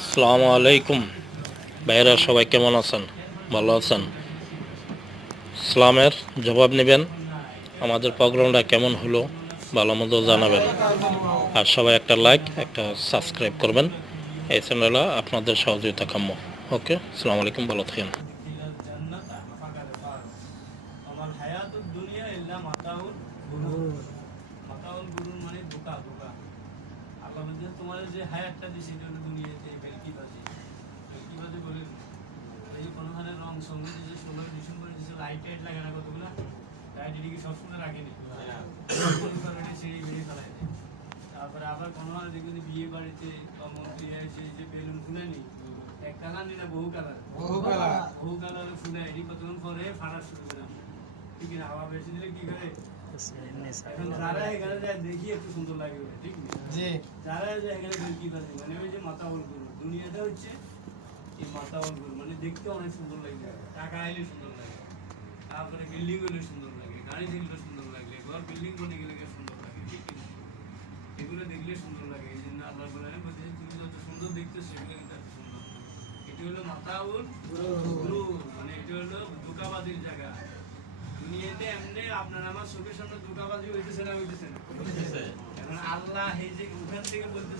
আসসালামু আলাইকুম ভাইয়েরা, সবাই কেমন আছেন? ভালো আছেন? ইসলামের জবাব নেবেন, আমাদের প্রোগ্রামটা কেমন হলো ভালো মন্দ জানাবেন। আর সবাই একটা লাইক একটা সাবস্ক্রাইব করবেন। এই চ্যানেলে আপনাদের সহযোগিতা কাম্য। ওকে, আসসালামু আলাইকুম, ভালো থাকেন। তোমার যে হায়াতটা দিছে এটা হলো দুনিয়াতে বেলকিবাজি বেলকিবাজি বলে এই যে কোনো ধরনের রং সঙ্গে যে 16 ডিসেম্বর যে লাইট টাইট লাগে না কতগুলো লাইট এদিকে সবসময় রাখেনি সেই বেরিয়ে ফেলায় দেয়। তারপরে আবার কোনো ধরনের দেখবেন বিয়ে বাড়িতে বা মন্ত্রী এসে যে বেলুন ফুলানি এক কালার নিনা বহু কালার ফুলে এটি কতক্ষণ পরে ফাটা শুরু করে ঠিক না হাওয়া বেশি দিলে কি করে এখন যারা এখানে যায় দেখি একটু সুন্দর লাগে ঠিক না যারা এখানে কি করে মানে ওই যে মাতাবল গুলো দুনিয়াতে হচ্ছে এই মাতাবল গুলো মানে দেখতে অনেক সুন্দর লাগে, টাকা আইলে সুন্দর লাগে, তারপরে বিল্ডিং হলে সুন্দর লাগে, গাড়ি দেখলে সুন্দর লাগে, ঘর বিল্ডিং বনে গেলে সুন্দর লাগে ঠিক না, এগুলো দেখলে সুন্দর লাগে। এই জন্য আল্লাহ বলেন তুমি যত সুন্দর দেখতে সেগুলো কিন্তু এত সুন্দর। এটি হলো মাতাবল গুরু, মানে এটি হলো ধোঁকাবাজির জায়গা। দুনিয়াতে এমনি আপনার আমার চোখের সামনে ধোঁকাবাজি হইতেছে না এখন আল্লাহ এই যে ওখান থেকে বলতেছে